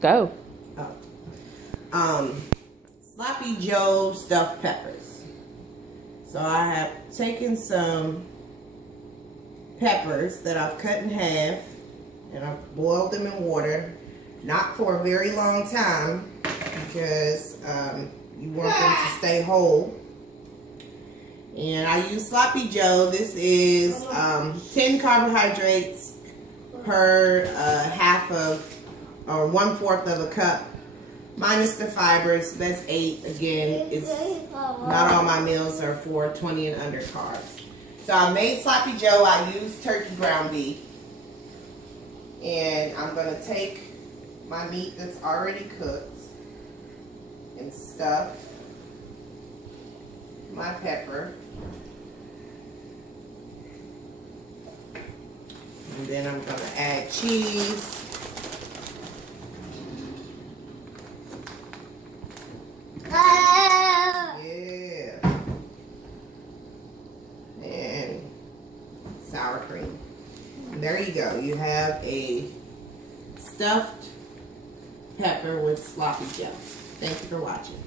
Go. Sloppy Joe stuffed peppers. So I have taken some peppers that I've cut in half and I've boiled them in water, not for a very long time because you want them to stay whole. And I use Sloppy Joe. This is 10 carbohydrates per half of or 1/4 of a cup, minus the fibers. That's 8. Again, it's not all my meals are for 20 and under carbs. So I made Sloppy Joe. I used turkey ground beef, and I'm gonna take my meat that's already cooked and stuff my pepper. And then I'm going to add cheese. Yeah. And sour cream. And there you go. You have a stuffed pepper with Sloppy Joe. Thank you for watching.